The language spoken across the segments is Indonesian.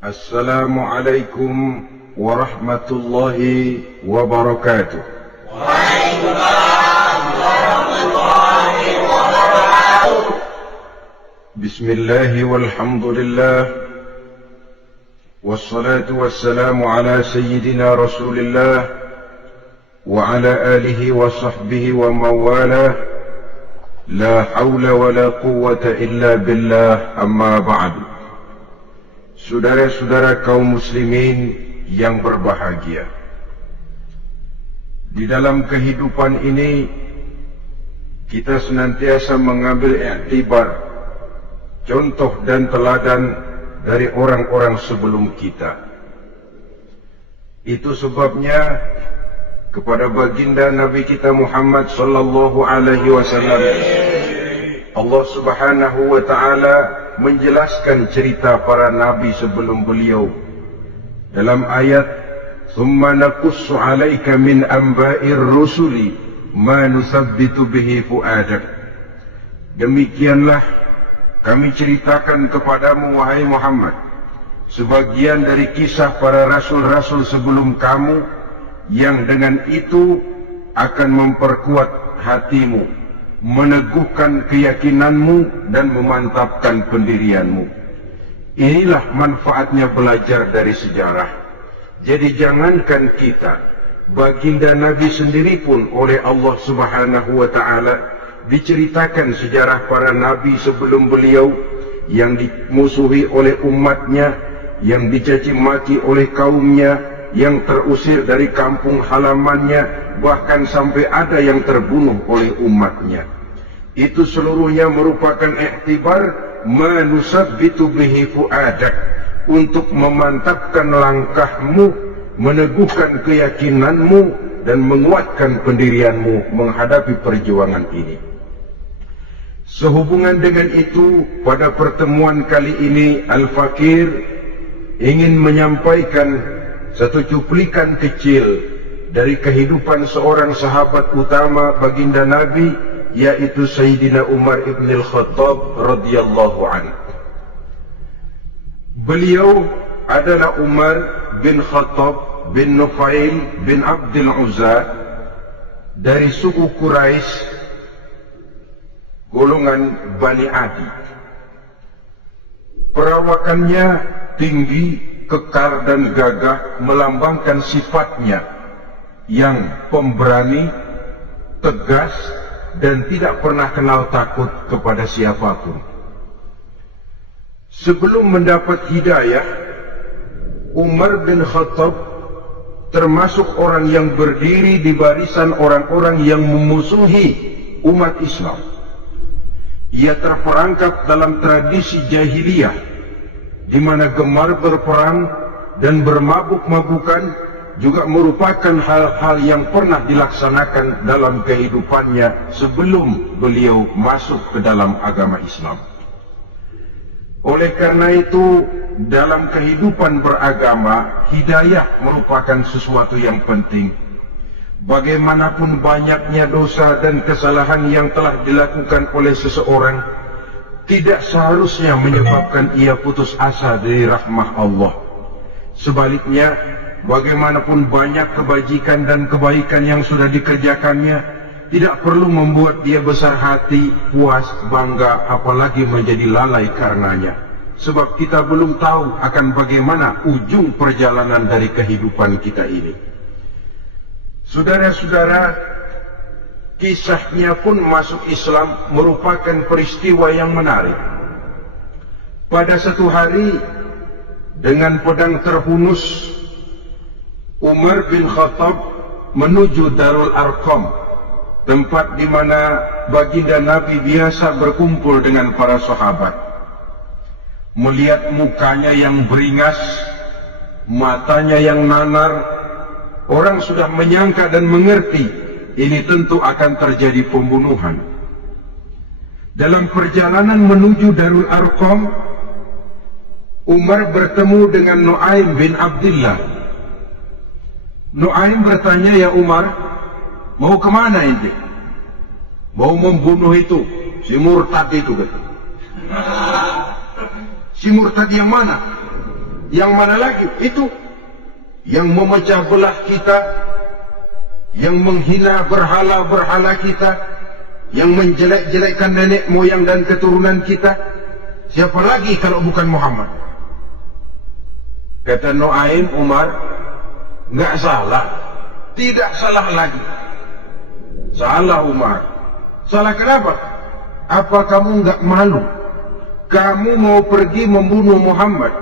Assalamualaikum warahmatullahi wabarakatuh. Waalaikumsalam warahmatullahi wabarakatuh. Bismillah walhamdulillah wassalatu wassalamu ala sayyidina rasulillah wa ala alihi wa sahbihi wa mawalah. La hawla wa la quwwata illa billah, amma ba'du. Saudara-saudara kaum muslimin yang berbahagia, di dalam kehidupan ini kita senantiasa mengambil iktibar, contoh dan teladan dari orang-orang sebelum kita. Itu sebabnya kepada baginda Nabi kita Muhammad sallallahu alaihi wasallam Allah Subhanahu wa taala menjelaskan cerita para nabi sebelum beliau dalam ayat "Tsumma naqussu 'alaika min anba'ir rusuli ma nusabbitu bihi fu'adak." Demikianlah kami ceritakan kepadamu wahai Muhammad sebagian dari kisah para rasul-rasul sebelum kamu yang dengan itu akan memperkuat hatimu, meneguhkan keyakinanmu dan memantapkan pendirianmu. Inilah manfaatnya belajar dari sejarah. Jadi jangankan kita, baginda Nabi sendiri pun oleh Allah Subhanahu wa taala diceritakan sejarah para nabi sebelum beliau yang dimusuhi oleh umatnya, yang dicaci maki oleh kaumnya, yang terusir dari kampung halamannya, bahkan sampai ada yang terbunuh oleh umatnya. Itu seluruhnya merupakan iktibar manusabbitu bihi fu'adak, untuk memantapkan langkahmu, meneguhkan keyakinanmu dan menguatkan pendirianmu menghadapi perjuangan ini. Sehubungan dengan itu, pada pertemuan kali ini Al-Fakir ingin menyampaikan satu cuplikan kecil dari kehidupan seorang sahabat utama baginda Nabi, yaitu Sayyidina Umar ibn al-Khattab radhiyallahu anhu. Beliau adalah Umar bin Khattab bin Nufail bin Abdul Uzza dari suku Quraisy, golongan Bani Adi. Perawakannya tinggi, kekar dan gagah, melambangkan sifatnya yang pemberani, tegas, dan tidak pernah kenal takut kepada siapapun. Sebelum mendapat hidayah, Umar bin Khattab termasuk orang yang berdiri di barisan orang-orang yang memusuhi umat Islam. Ia terperangkap dalam tradisi jahiliyah, di mana gemar berperang dan bermabuk-mabukan juga merupakan hal-hal yang pernah dilaksanakan dalam kehidupannya sebelum beliau masuk ke dalam agama Islam. Oleh karena itu, dalam kehidupan beragama, hidayah merupakan sesuatu yang penting. Bagaimanapun banyaknya dosa dan kesalahan yang telah dilakukan oleh seseorang, tidak seharusnya menyebabkan ia putus asa dari rahmah Allah. Sebaliknya, bagaimanapun banyak kebajikan dan kebaikan yang sudah dikerjakannya, tidak perlu membuat dia besar hati, puas, bangga, apalagi menjadi lalai karenanya. Sebab kita belum tahu akan bagaimana ujung perjalanan dari kehidupan kita ini. Saudara-saudara, kisahnya pun masuk Islam merupakan peristiwa yang menarik. Pada satu hari, dengan pedang terhunus, Umar bin Khattab menuju Darul Arqam, tempat di mana baginda Nabi biasa berkumpul dengan para sahabat. Melihat mukanya yang beringas, matanya yang nanar, orang sudah menyangka dan mengerti ini tentu akan terjadi pembunuhan. Dalam perjalanan menuju Darul Arqam, Umar bertemu dengan Nu'aim bin Abdullah. Nu'aim bertanya, "Ya Umar, mau kemana ini?" "Mau membunuh itu, si murtad itu." Si murtad yang mana? Yang mana lagi? Itu yang memecah belah kita, yang menghina berhala-berhala kita, yang menjelek-jelekkan nenek moyang dan keturunan kita. Siapa lagi kalau bukan Muhammad? Kata Nuaim Umar, nggak salah, tidak salah lagi. Salah Umar. Salah kenapa? Apa kamu nggak malu? Kamu mau pergi membunuh Muhammad,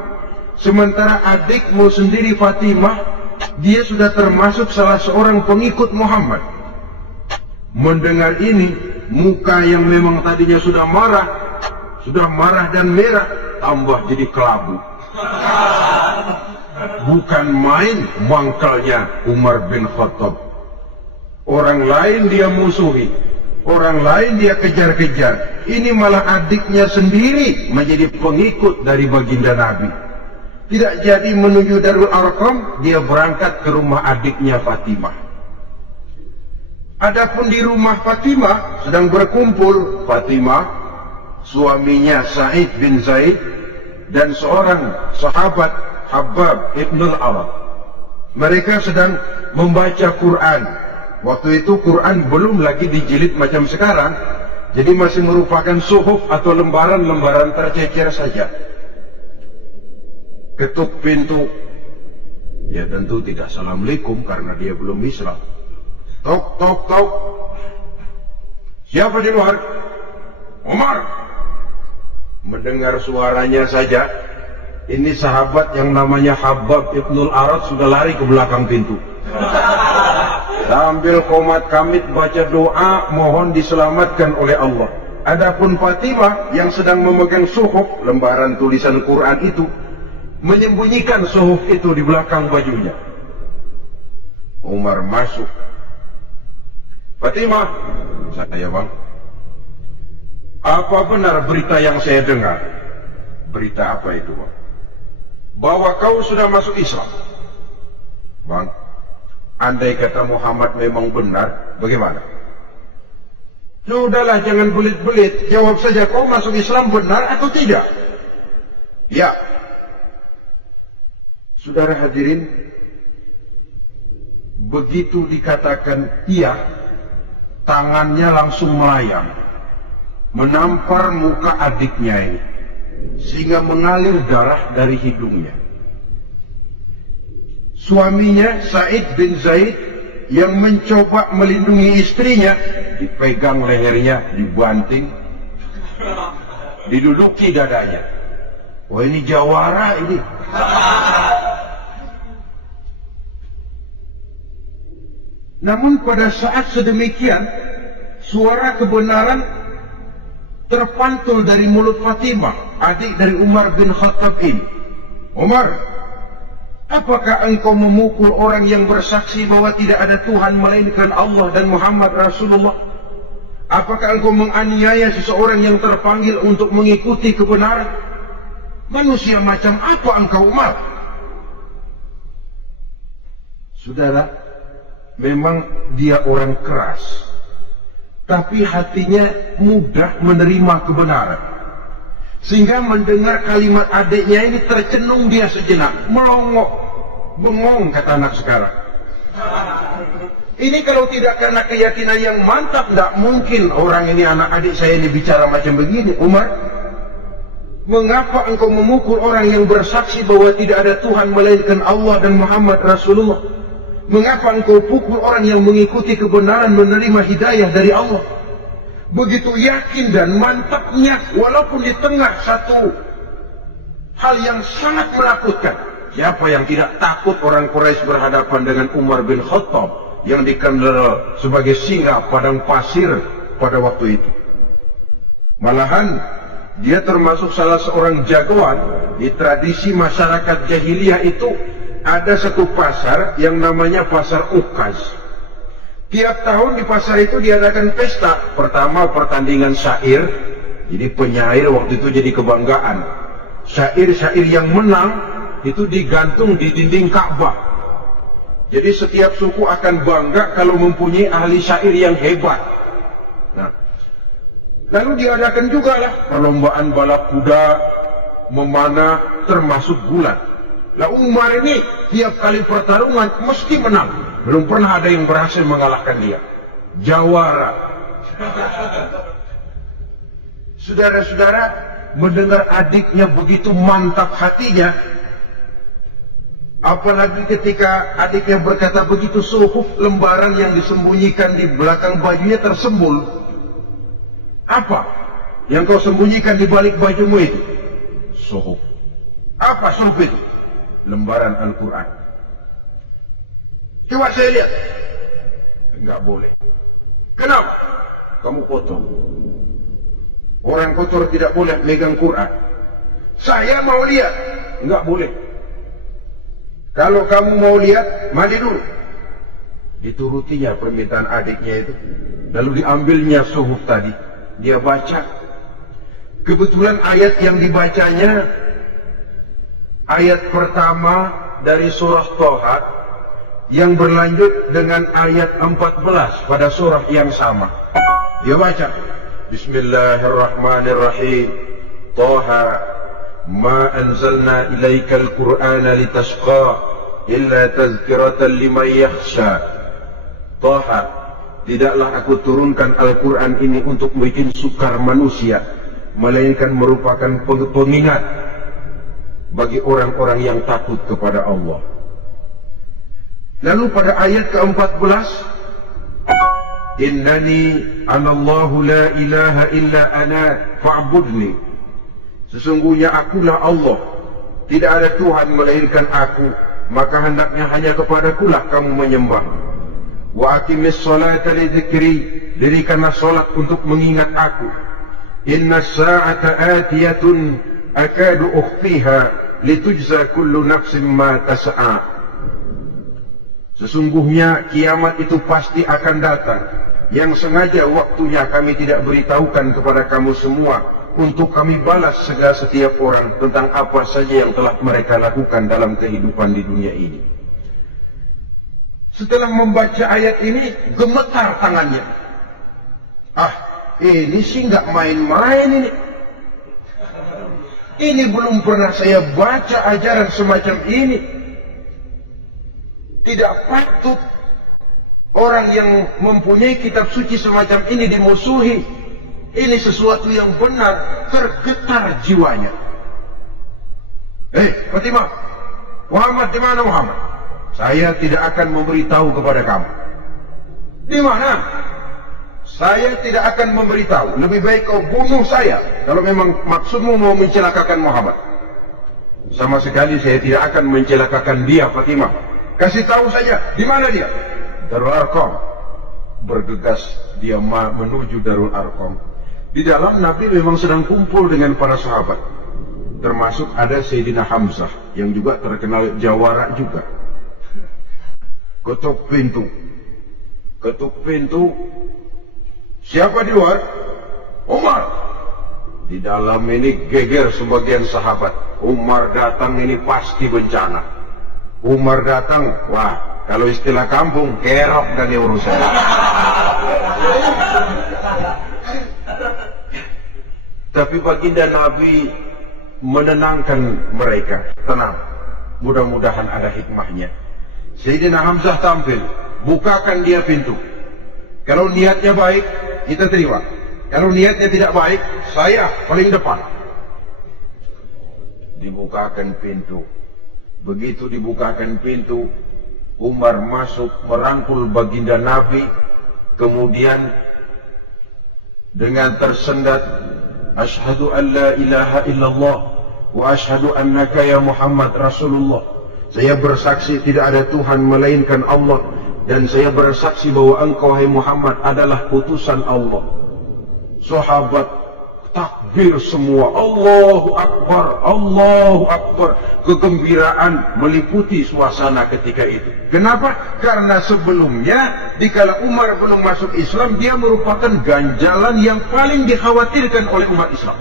sementara adikmu sendiri Fatimah, dia sudah termasuk salah seorang pengikut Muhammad. Mendengar ini, muka yang memang tadinya sudah marah dan merah, tambah jadi kelabu. Bukan main mangkalnya Umar bin Khattab. Orang lain dia musuhi, orang lain dia kejar-kejar. Ini malah adiknya sendiri menjadi pengikut dari baginda Nabi. Tidak jadi menuju Darul Arqam, dia berangkat ke rumah adiknya Fatimah. Adapun di rumah Fatimah sedang berkumpul Fatimah, suaminya Sa'id bin Zaid, dan seorang sahabat Habbab ibn al-Arad. Mereka sedang membaca Quran. Waktu itu Quran belum lagi dijilid macam sekarang, jadi masih merupakan suhuf atau lembaran-lembaran tercecer saja. Ketuk pintu, ya tentu tidak assalamualaikum karena dia belum Islam. Tok, tok, tok. Siapa di luar? Umar. Mendengar suaranya saja, ini sahabat yang namanya Habbab ibnul Arad sudah lari ke belakang pintu. Sambil komat kamit baca doa mohon diselamatkan oleh Allah. Adapun Fatimah yang sedang memegang suhuf, lembaran tulisan Quran itu, menyembunyikan suhuf itu di belakang bajunya. Umar masuk. Fatimah, saya bang, apa benar berita yang saya dengar? Berita apa itu bang? Bahwa kau sudah masuk Islam. Bang, andai kata Muhammad memang benar, bagaimana? Sudahlah, jangan belit-belit. Jawab saja, kau masuk Islam benar atau tidak? Ya. Saudara hadirin, begitu dikatakan iya, tangannya langsung melayang, menampar muka adiknya ini, sehingga mengalir darah dari hidungnya. Suaminya Sa'id bin Zaid yang mencoba melindungi istrinya, dipegang lehernya, dibanting, diduduki dadanya. Wah, ini jawara ini. Namun pada saat sedemikian, suara kebenaran terpantul dari mulut Fatimah, adik dari Umar bin Khattab ini. Umar, apakah engkau memukul orang yang bersaksi bahwa tidak ada Tuhan melainkan Allah dan Muhammad Rasulullah? Apakah engkau menganiaya seseorang yang terpanggil untuk mengikuti kebenaran? Manusia macam apa engkau, Umar? Saudara, memang dia orang keras, tapi hatinya mudah menerima kebenaran. Sehingga mendengar kalimat adiknya ini tercenung dia sejenak, melongok, bengong kata anak sekarang. Ini kalau tidak karena keyakinan yang mantap, tidak mungkin orang ini, anak adik saya ini bicara macam begini. Umar, mengapa engkau memukul orang yang bersaksi bahwa tidak ada Tuhan melainkan Allah dan Muhammad Rasulullah? Mengapa engkau pukul orang yang mengikuti kebenaran, menerima hidayah dari Allah? Begitu yakin dan mantapnya, walaupun di tengah satu hal yang sangat menakutkan. Siapa yang tidak takut orang Quraisy berhadapan dengan Umar bin Khattab yang dikenal sebagai singa padang pasir pada waktu itu? Malahan dia termasuk salah seorang jagoan di tradisi masyarakat jahiliyah itu. Ada satu pasar yang namanya pasar Ukaz. Tiap tahun di pasar itu diadakan pesta. Pertama pertandingan syair. Jadi penyair waktu itu jadi kebanggaan. Syair-syair yang menang itu digantung di dinding Ka'bah. Jadi setiap suku akan bangga kalau mempunyai ahli syair yang hebat. Nah, lalu diadakan juga lah perlombaan balap kuda, memanah, termasuk gulat. Lah Umar ini tiap kali pertarungan mesti menang. Belum pernah ada yang berhasil mengalahkan dia. Jawara. Saudara-saudara, mendengar adiknya begitu mantap hatinya, apalagi ketika adiknya berkata begitu, suhuf, lembaran yang disembunyikan di belakang bajunya tersembul. Apa yang kau sembunyikan di balik bajumu itu? Suhuf. Apa suhuf itu? Lembaran Al-Quran. Coba saya lihat. Enggak boleh. Kenapa? Kamu kotor. Orang kotor tidak boleh megang Quran. Saya mau lihat. Enggak boleh. Kalau kamu mau lihat, mandi dulu. Diturutinya permintaan adiknya itu. Lalu diambilnya suhuf tadi. Dia baca. Kebetulan ayat yang dibacanya ayat pertama dari surah Toha yang berlanjut dengan ayat 14 pada surah yang sama. Dia baca, Bismillahirrahmanirrahim. Toha, ma anzalna ilaikal Qur'ana litashqa illa tazkiratan liman yakhsha. Toha, tidaklah aku turunkan Al-Quran ini untuk bikin sukar manusia, melainkan merupakan pengingat bagi orang-orang yang takut kepada Allah. Lalu pada ayat ke-14, Innani anallahu la ilaha illa ana fa'budni. Sesungguhnya akulah Allah, tidak ada Tuhan melainkan aku, maka hendaknya hanya kepadakulah kamu menyembah. Wa aqimis salata li dzikri, dirikanlah salat untuk mengingat aku. Inna sa'ata atiyatun akadu ukhfiha litujza kullu nafsin ma tas'a. Sesungguhnya kiamat itu pasti akan datang, yang sengaja waktunya kami tidak beritahukan kepada kamu semua, untuk kami balas segala setiap orang tentang apa saja yang telah mereka lakukan dalam kehidupan di dunia ini. Setelah membaca ayat ini, gemetar tangannya. Ini sih nggak main-main ini. Ini belum pernah saya baca ajaran semacam ini. Tidak patut orang yang mempunyai kitab suci semacam ini dimusuhi. Ini sesuatu yang benar, tergetar jiwanya. Fatimah, Muhammad di mana Muhammad? Saya tidak akan memberitahu kepada kamu. Di mana? Saya tidak akan memberitahu. Lebih baik kau bunuh saya kalau memang maksudmu mau mencelakakan Muhammad. Sama sekali saya tidak akan mencelakakan dia, Fatimah. Kasih tahu saja, di mana dia? Darul Arqam. Bergegas dia menuju Darul Arqam. Di dalam Nabi memang sedang kumpul dengan para sahabat. Termasuk ada Sayyidina Hamzah yang juga terkenal jawara juga. Ketuk pintu. Ketuk pintu. Siapa di luar? Umar. Di dalam ini geger sebagian sahabat. Umar datang ini pasti bencana. Umar datang, wah, kalau istilah kampung, kerok dan urusan. Tapi baginda Nabi menenangkan mereka. Tenang, mudah-mudahan ada hikmahnya. Sayyidina Hamzah tampil, bukakan dia pintu. Kalau niatnya baik, kita terima. Kalau niatnya tidak baik, saya paling depan. Dibukakan pintu. Begitu dibukakan pintu, Umar masuk merangkul baginda Nabi, kemudian dengan tersendat, Asyhadu an la ilaha illallah wa asyhadu annaka ya Muhammad Rasulullah. Saya bersaksi tidak ada Tuhan melainkan Allah, dan saya bersaksi bahwa engkau hai Muhammad adalah utusan Allah. Sahabat takbir semua, Allahu Akbar, Allahu Akbar. Kegembiraan meliputi suasana ketika itu. Kenapa? Karena sebelumnya dikala Umar belum masuk Islam, dia merupakan ganjalan yang paling dikhawatirkan oleh umat Islam.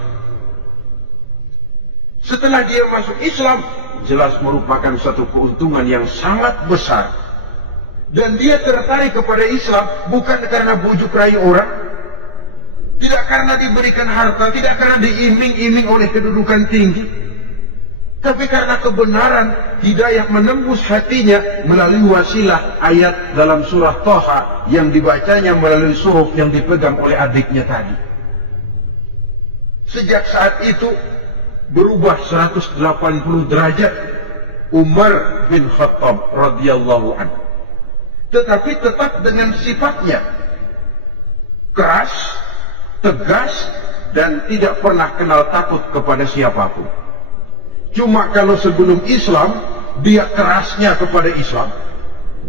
Setelah dia masuk Islam, jelas merupakan satu keuntungan yang sangat besar. Dan dia tertarik kepada Islam bukan karena bujuk rayu orang, tidak karena diberikan harta, tidak karena diiming-iming oleh kedudukan tinggi. Tapi karena kebenaran, hidayah menembus hatinya melalui wasilah ayat dalam surah Thaha yang dibacanya melalui suhuf yang dipegang oleh adiknya tadi. Sejak saat itu berubah 180 derajat Umar bin Khattab radhiyallahu anhu. Tetapi tetap dengan sifatnya keras, tegas, dan tidak pernah kenal takut kepada siapapun. Cuma kalau sebelum Islam, dia kerasnya kepada Islam.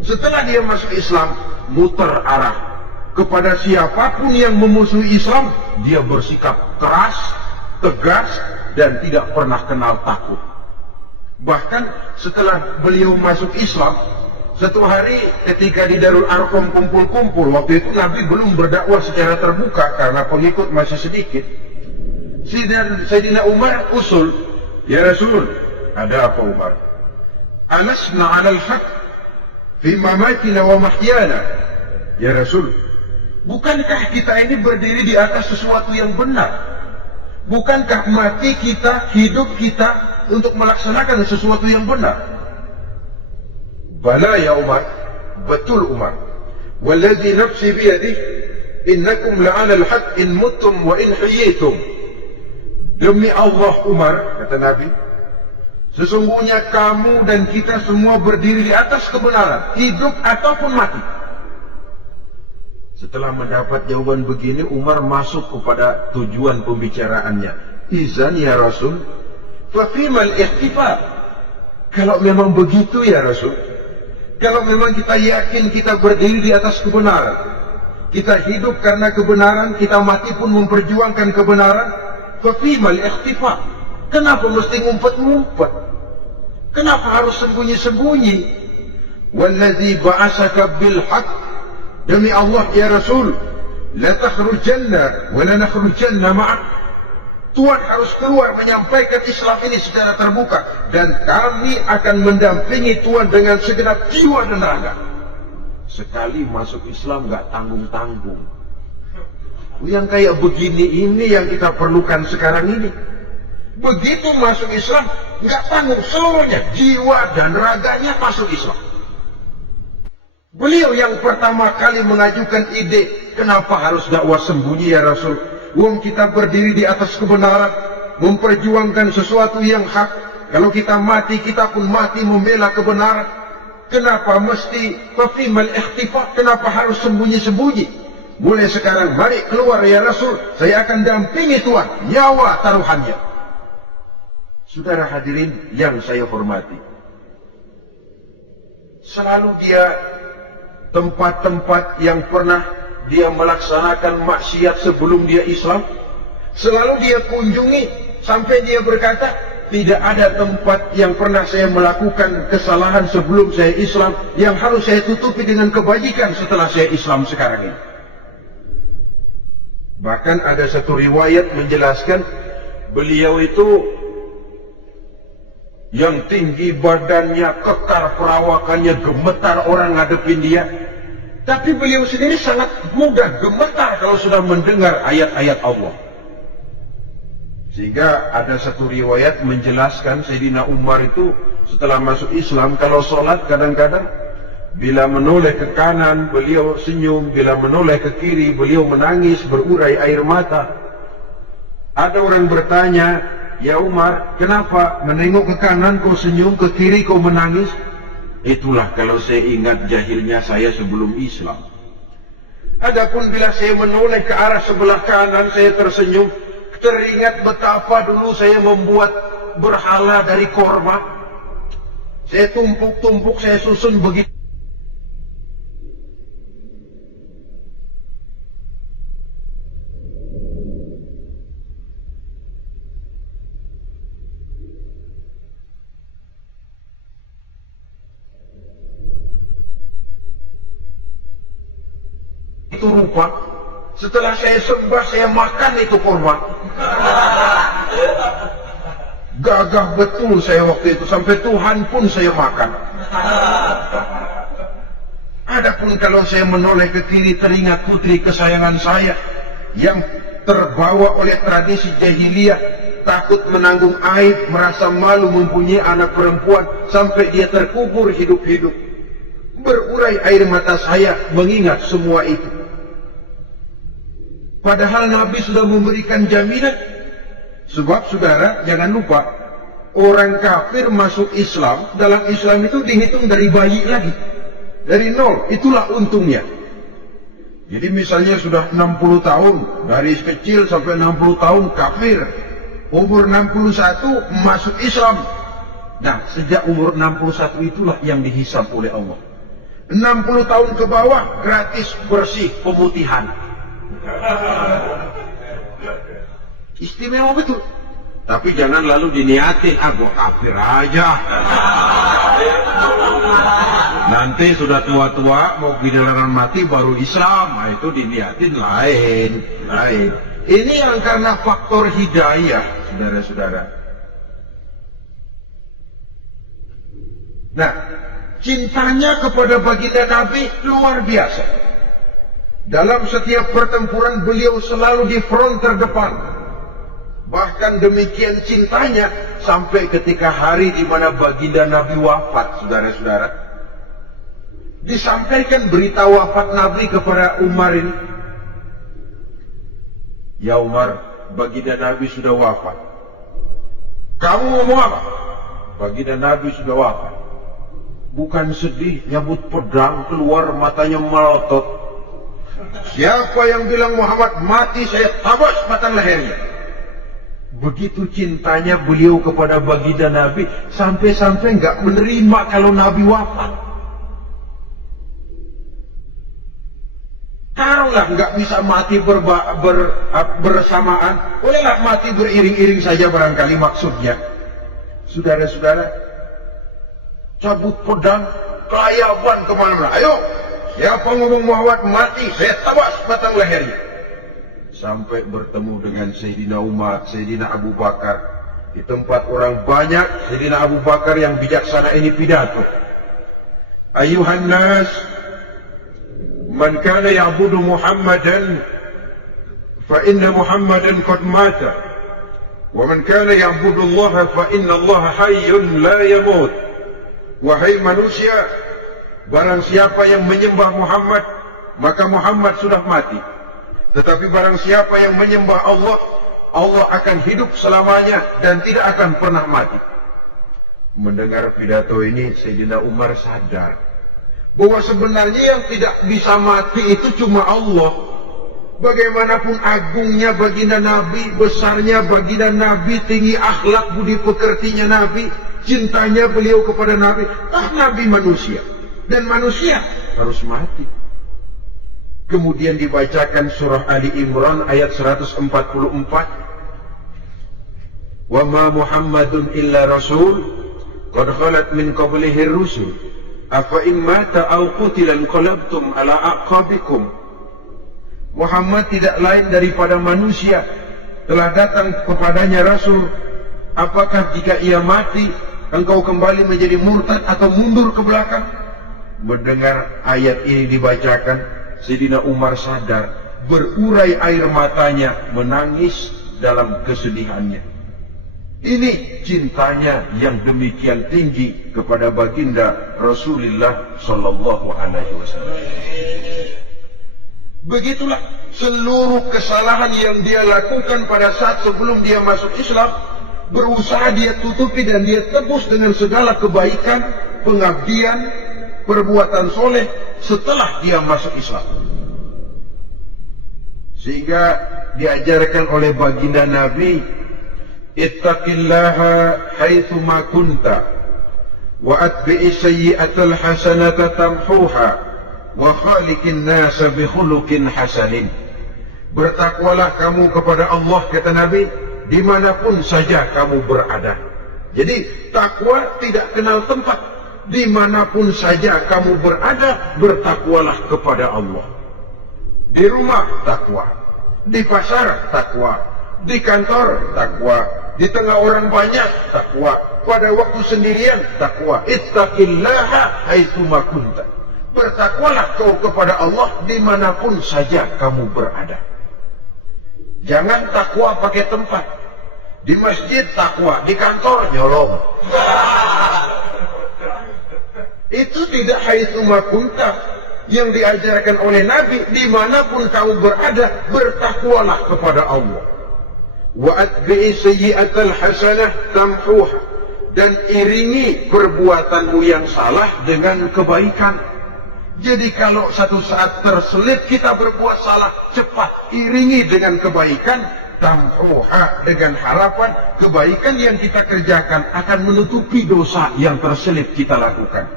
Setelah dia masuk Islam, muter arah. Kepada siapapun yang memusuhi Islam, dia bersikap keras, tegas, dan tidak pernah kenal takut. Bahkan setelah beliau masuk Islam, satu hari ketika di Darul Arqam kumpul-kumpul, waktu itu Nabi belum berdakwah secara terbuka karena pengikut masih sedikit. Sayyidina Umar usul, "Ya Rasul, ada apa Umar? Alasna 'alal haq fi mamatina wa mahyana." Ya Rasul, bukankah kita ini berdiri di atas sesuatu yang benar? Bukankah mati kita, hidup kita untuk melaksanakan sesuatu yang benar? Bala ya Umar, betul Umar. Wallazi nafsi biyadih, innakum la'ala al-haq in muttum wa in hiyitum. Demi Allah Umar, kata Nabi, sesungguhnya kamu dan kita semua berdiri di atas kebenaran, hidup ataupun mati. Setelah mendapat jawaban begini, Umar masuk kepada tujuan pembicaraannya. Izan ya Rasul, fafimal ikhtifar. Kalau memang begitu ya Rasul, kalau memang kita yakin kita berdiri di atas kebenaran, kita hidup karena kebenaran, kita mati pun memperjuangkan kebenaran, fafimal ikhtifar. Kenapa mesti ngumpet-ngumpet? Kenapa harus sembunyi-sembunyi? Wallazi ba'asaka bil haqq, demi Allah ya Rasul, la takhrujanna wa la nakhrujanna ma'ak. Tuhan harus keluar menyampaikan Islam ini secara terbuka, dan kami akan mendampingi Tuhan dengan segenap jiwa dan raga. Sekali masuk Islam gak tanggung-tanggung. Yang kayak begini ini yang kita perlukan sekarang ini. Begitu masuk Islam gak tanggung seluruhnya, jiwa dan raganya masuk Islam. Beliau yang pertama kali mengajukan ide, kenapa harus dakwah sembunyi ya Rasul? Wong kita berdiri di atas kebenaran, memperjuangkan sesuatu yang hak. Kalau kita mati, kita pun mati membela kebenaran. Kenapa mesti fafimal ikhtifaq? Kenapa harus sembunyi-sembunyi? Mulai sekarang mari keluar ya Rasul, saya akan dampingi Tuhan, nyawa taruhannya. Saudara hadirin yang saya hormati, selalu dia tempat-tempat yang pernah dia melaksanakan maksiat sebelum dia Islam, selalu dia kunjungi sampai dia berkata, tidak ada tempat yang pernah saya melakukan kesalahan sebelum saya Islam yang harus saya tutupi dengan kebajikan setelah saya Islam sekarang ini. Bahkan ada satu riwayat menjelaskan beliau itu yang tinggi badannya, kekar perawakannya, gemetar orang ngadepin dia. Tapi beliau sendiri sangat mudah gemetar kalau sudah mendengar ayat-ayat Allah. Sehingga ada satu riwayat menjelaskan Sayyidina Umar itu setelah masuk Islam, kalau sholat kadang-kadang bila menoleh ke kanan beliau senyum, bila menoleh ke kiri beliau menangis berurai air mata. Ada orang bertanya, ya Umar, kenapa menengok ke kanan kau senyum, ke kiri kau menangis? Itulah kalau saya ingat jahilnya saya sebelum Islam. Adapun bila saya menoleh ke arah sebelah kanan saya tersenyum, teringat betapa dulu saya membuat berhala dari korma. Saya tumpuk-tumpuk, saya susun begitu. Itu rupa, setelah saya sembah saya makan itu korban. Gagah betul saya waktu itu, sampai Tuhan pun saya makan. Adapun kalau saya menoleh ke kiri teringat putri kesayangan saya yang terbawa oleh tradisi jahiliyah, takut menanggung aib, merasa malu mempunyai anak perempuan, sampai dia terkubur hidup-hidup. Berurai air mata saya mengingat semua itu. Padahal Nabi sudah memberikan jaminan. Sebab saudara, jangan lupa, orang kafir masuk Islam, dalam Islam itu dihitung dari bayi lagi. Dari nol, itulah untungnya. Jadi misalnya sudah 60 tahun, dari kecil sampai 60 tahun kafir. Umur 61 masuk Islam. Nah, sejak umur 61 itulah yang dihisab oleh Allah. 60 tahun ke bawah, gratis bersih pemutihan. Istimewa betul. Tapi jangan lalu diniatin, gua kafir aja. Nanti sudah tua-tua mau giliran mati baru Islam, nah, itu diniatin lain. Ini yang karena faktor hidayah, saudara-saudara. Nah, cintanya kepada baginda Nabi luar biasa. Dalam setiap pertempuran beliau selalu di front terdepan. Bahkan demikian cintanya sampai ketika hari di mana baginda Nabi wafat, saudara-saudara. Disampaikan berita wafat Nabi kepada Umar ini. Ya Umar, baginda Nabi sudah wafat. Kamu ngomong apa? Baginda Nabi sudah wafat. Bukan sedih, nyabut pedang, keluar matanya melotot. Siapa yang bilang Muhammad mati, saya tabas batang lehernya. Begitu cintanya beliau kepada baginda Nabi, sampai-sampai nggak menerima kalau Nabi wafat. Taruhlah nggak bisa mati bersamaan, bolehlah mati beriring-iring saja barangkali maksudnya. Saudara-saudara, cabut pedang, kelayaban kemana-mana. Ayo, siapa ngomong Muhammad mati, saya tabas batang lehernya. Sampai bertemu dengan Sayyidina Umar, Sayyidina Abu Bakar. Di tempat orang banyak, Sayyidina Abu Bakar yang bijaksana ini pidato. Ayuhan nas, man kana ya'budu Muhammadan, fa inna Muhammadan qad mata. Wa man kana ya'budu Allah, fa inna Allah hayyun la yamut. Wahai manusia, barang siapa yang menyembah Muhammad, maka Muhammad sudah mati. Tetapi barang siapa yang menyembah Allah, Allah akan hidup selamanya dan tidak akan pernah mati. Mendengar pidato ini, Sayyidina Umar sadar bahwa sebenarnya yang tidak bisa mati itu cuma Allah. Bagaimanapun agungnya baginda Nabi, besarnya baginda Nabi, tinggi akhlak budi pekertinya Nabi, cintanya beliau kepada Nabi, Nabi manusia. Dan manusia harus mati. Kemudian dibacakan surah Ali Imran ayat 144. Wa ma Muhammadun illa rasul qad khalat min qablihi ar-rusul afa in mata aw qutila inqalabtum ala aqabikum. Muhammad tidak lain daripada manusia, telah datang kepadanya rasul. Apakah jika ia mati engkau kembali menjadi murtad atau mundur ke belakang? Mendengar ayat ini dibacakan, Sayyidina Umar sadar, berurai air matanya, menangis dalam kesedihannya. Ini cintanya yang demikian tinggi kepada baginda Rasulullah Sallallahu Alaihi Wasallam. Begitulah seluruh kesalahan yang dia lakukan pada saat sebelum dia masuk Islam, berusaha dia tutupi dan dia tebus dengan segala kebaikan, pengabdian, perbuatan soleh setelah dia masuk Islam. Sehingga diajarkan oleh baginda Nabi, ittaqillaha haitsu ma kunta wa atbi'is sayyi'atal hasanata tamhuha wa khaliqin nasa bi khuluqin hasanin. Bertakwalah kamu kepada Allah, kata Nabi, dimanapun saja kamu berada. Jadi takwa tidak kenal tempat. Dimanapun saja kamu berada, bertakwalah kepada Allah. Di rumah takwa, di pasar takwa, di kantor takwa, di tengah orang banyak takwa, pada waktu sendirian takwa. Ittaqillaha haitsu ma kunta. Bertakwalah kau kepada Allah dimanapun saja kamu berada. Jangan takwa pakai tempat. Di masjid takwa, di kantor nyolong. Itu tidak haitsu ma kunta, yang diajarkan oleh Nabi. Dimanapun kamu berada, bertakwalah kepada Allah. Wa atbi'i sayyi'atal hasanah tamhuha, dan iringi perbuatanmu yang salah dengan kebaikan. Jadi kalau satu saat terselip kita berbuat salah, cepat iringi dengan kebaikan, tamhuha, dengan harapan kebaikan yang kita kerjakan akan menutupi dosa yang terselip kita lakukan.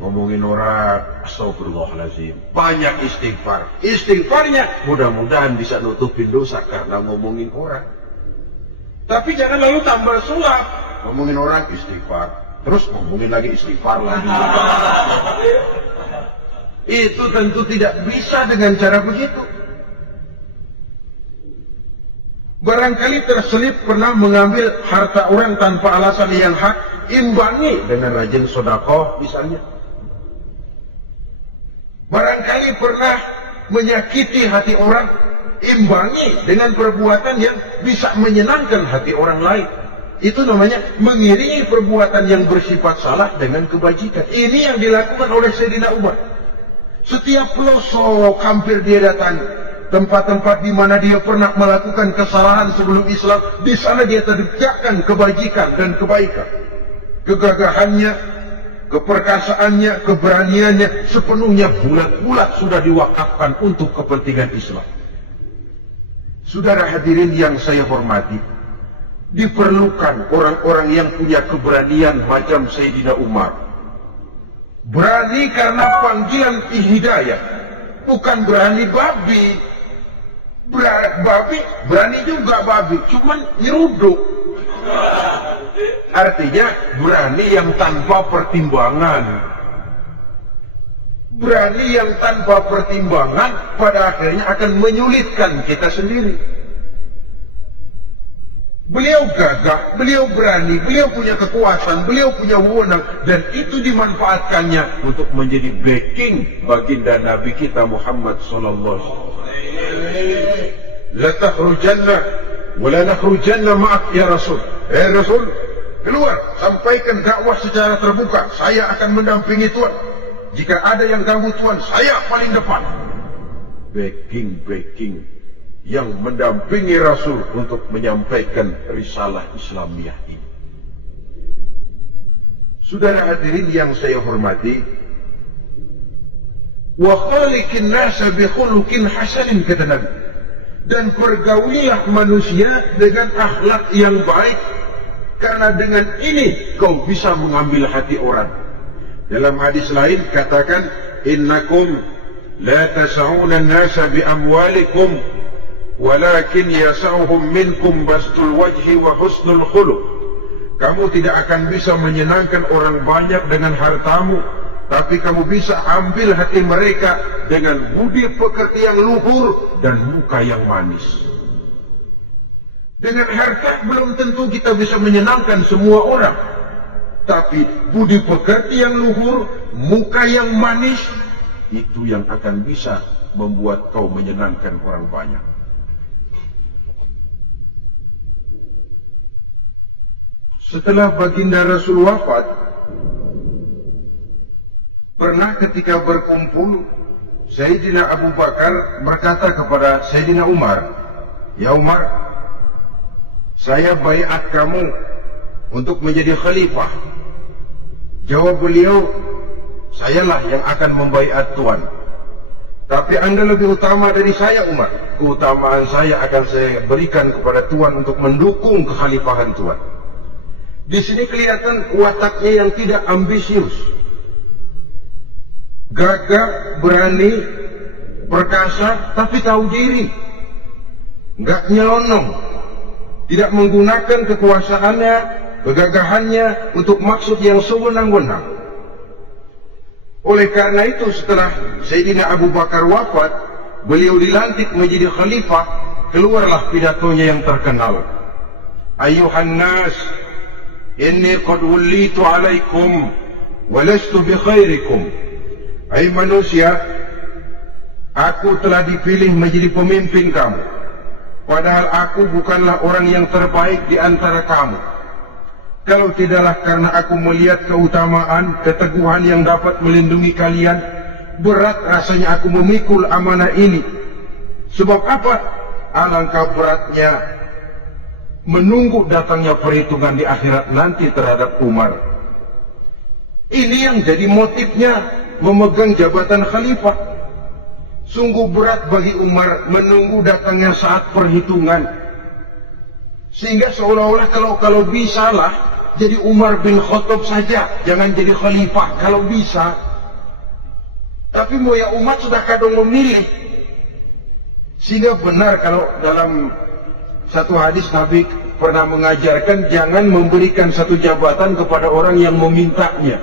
Ngomongin orang, astagfirullahaladzim, banyak istighfar. Istighfarnya mudah-mudahan bisa nutupin dosa karena ngomongin orang. Tapi jangan lalu tambah sulap. Ngomongin orang istighfar, terus ngomongin lagi istighfar lagi. Itu tentu tidak bisa dengan cara begitu. Barangkali terselip pernah mengambil harta orang tanpa alasan yang hak, imbangi dengan rajin sedekah misalnya. Barangkali pernah menyakiti hati orang, imbangi dengan perbuatan yang bisa menyenangkan hati orang lain. Itu namanya mengiringi perbuatan yang bersifat salah dengan kebajikan. Ini yang dilakukan oleh Sayyidina Umar. Setiap pelosok hampir dia datangi, tempat-tempat di mana dia pernah melakukan kesalahan sebelum Islam, di sana dia tegakkan kebajikan dan kebaikan. Kegagahannya, keperkasaannya, keberaniannya sepenuhnya bulat-bulat sudah diwakafkan untuk kepentingan Islam. Saudara hadirin yang saya hormati, diperlukan orang-orang yang punya keberanian macam Sayyidina Umar. Berani karena panggilan hidayah, bukan berani babi. Babi berani juga babi, cuman nyeruduk. Artinya berani yang tanpa pertimbangan. Berani yang tanpa pertimbangan pada akhirnya akan menyulitkan kita sendiri. Beliau gagah, beliau berani, beliau punya kekuasaan, beliau punya wewenang, dan itu dimanfaatkannya untuk menjadi backing baginda Nabi kita Muhammad sallallahu alaihi wasallam. La takhrujanna wa la nakhrujanna ma'ak ya Rasul. Rasul, keluar, sampaikan dakwah secara terbuka. Saya akan mendampingi Tuhan. Jika ada yang ganggu Tuhan, saya paling depan. Backing yang mendampingi Rasul untuk menyampaikan risalah Islamiyah ini. Saudara hadirin yang saya hormati, wa khaliqin nasa bi khuluqin hasanin, kata Nabi, dan pergaulilah manusia dengan akhlak yang baik, karena dengan ini kau bisa mengambil hati orang. Dalam hadis lain katakan, innakum la tas'una an-nasa bi amwalikum walakin yas'uhum minkum bastul wajhi wa husnul khuluq. Kamu tidak akan bisa menyenangkan orang banyak dengan hartamu, tapi kamu bisa ambil hati mereka dengan budi pekerti yang luhur dan muka yang manis. Dengan harta belum tentu kita bisa menyenangkan semua orang, tapi budi pekerti yang luhur, muka yang manis, itu yang akan bisa membuat kau menyenangkan orang banyak. Setelah baginda Rasul wafat, pernah ketika berkumpul, Sayyidina Abu Bakar berkata kepada Sayyidina Umar, "Ya Umar, saya baiat kamu untuk menjadi khalifah." Jawab beliau, "Sayalah yang akan membaiat Tuan. Tapi Anda lebih utama dari saya, Umar. Keutamaan saya akan saya berikan kepada Tuan untuk mendukung kekhalifahan Tuan." Di sini kelihatan wataknya yang tidak ambisius, gagah, berani, perkasa, tapi tahu diri, nggak nyelonong, tidak menggunakan kekuasaannya, kegagahannya untuk maksud yang sewenang-wenang. Oleh karena itu, setelah Sayyidina Abu Bakar wafat, beliau dilantik menjadi khalifah. Keluarlah pidatonya yang terkenal, "Ayuhan nas, inni qad wullitu alaikum wa lastu bi khairikum." Hai manusia, aku telah dipilih menjadi pemimpin kamu, padahal aku bukanlah orang yang terbaik di antara kamu. Kalau tidaklah karena aku melihat keutamaan, keteguhan yang dapat melindungi kalian, berat rasanya aku memikul amanah ini. Sebab apa? Alangkah beratnya menunggu datangnya perhitungan di akhirat nanti terhadap Umar. Ini yang jadi motifnya memegang jabatan khalifah. Sungguh berat bagi Umar menunggu datangnya saat perhitungan. Sehingga seolah-olah kalau bisa lah jadi Umar bin Khattab saja, jangan jadi khalifah kalau bisa. Tapi mau ya umat sudah kadang memilih. Sehingga benar kalau dalam satu hadis Nabi pernah mengajarkan jangan memberikan satu jabatan kepada orang yang memintanya.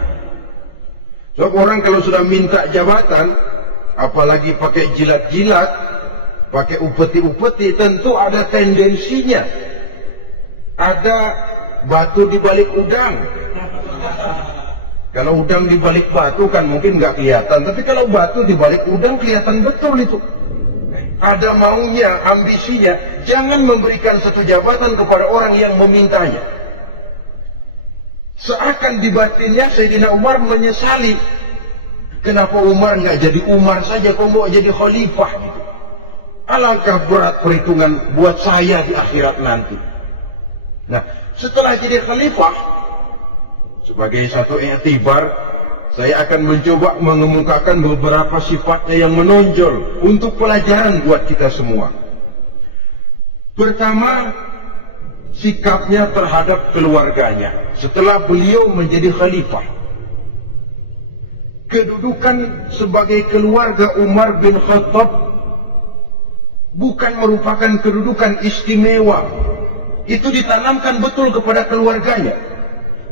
Sebab orang kalau sudah minta jabatan, apalagi pakai jilat-jilat, pakai upeti-upeti, tentu ada tendensinya. Ada batu di balik udang. Kalau udang di balik batu kan mungkin nggak kelihatan, tapi kalau batu di balik udang kelihatan betul itu. Ada maunya, ambisinya. Jangan memberikan satu jabatan kepada orang yang memintanya. Seakan di batinnya Sayyidina Umar menyesali. Kenapa Umar nggak jadi Umar saja, kok mau jadi khalifah gitu. Alangkah berat perhitungan buat saya di akhirat nanti. Nah, setelah jadi khalifah, sebagai satu i'tibar, saya akan mencoba mengemukakan beberapa sifatnya yang menonjol untuk pelajaran buat kita semua. Pertama, sikapnya terhadap keluarganya setelah beliau menjadi khalifah. Kedudukan sebagai keluarga Umar bin Khattab bukan merupakan kedudukan istimewa. Itu ditanamkan betul kepada keluarganya.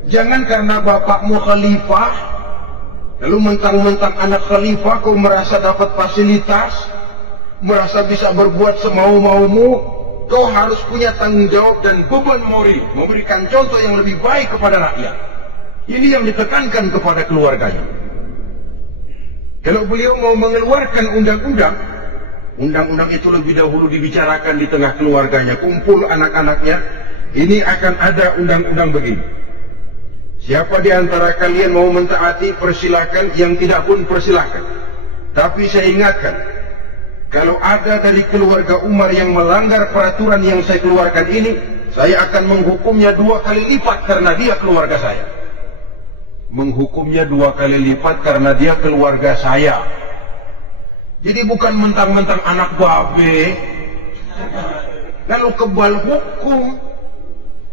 Jangan karena bapakmu khalifah, lalu mentang-mentang anak khalifah kau merasa dapat fasilitas, merasa bisa berbuat semau-maumu, kau harus punya tanggung jawab dan beban moral, memberikan contoh yang lebih baik kepada rakyat. Ini yang ditekankan kepada keluarganya. Kalau beliau mau mengeluarkan undang-undang, undang-undang itu lebih dahulu dibicarakan di tengah keluarganya, kumpul anak-anaknya, ini akan ada undang-undang begini. Siapa di antara kalian mau mentaati, persilakan, yang tidak pun persilakan. Tapi saya ingatkan, kalau ada dari keluarga Umar yang melanggar peraturan yang saya keluarkan ini, saya akan menghukumnya 2 kali lipat karena dia keluarga saya. Menghukumnya 2 kali lipat karena dia keluarga saya. Jadi bukan mentang-mentang anak babe, lalu kebal hukum.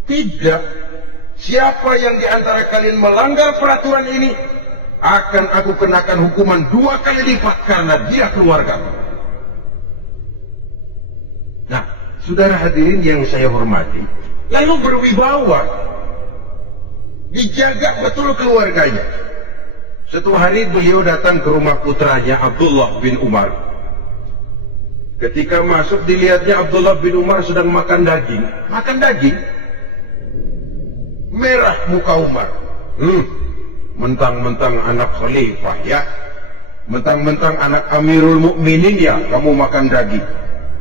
Tidak. Siapa yang di antara kalian melanggar peraturan ini, akan aku kenakan hukuman 2 kali lipat karena dia keluarga. Nah, saudara hadirin yang saya hormati, lalu berwibawa, dijaga betul keluarganya. Suatu hari beliau datang ke rumah putranya Abdullah bin Umar. Ketika masuk dilihatnya Abdullah bin Umar sedang makan daging. Makan daging. Merah muka Umar. Mentang-mentang anak khalifah ya. Mentang-mentang anak Amirul Mukminin ya, kamu makan daging.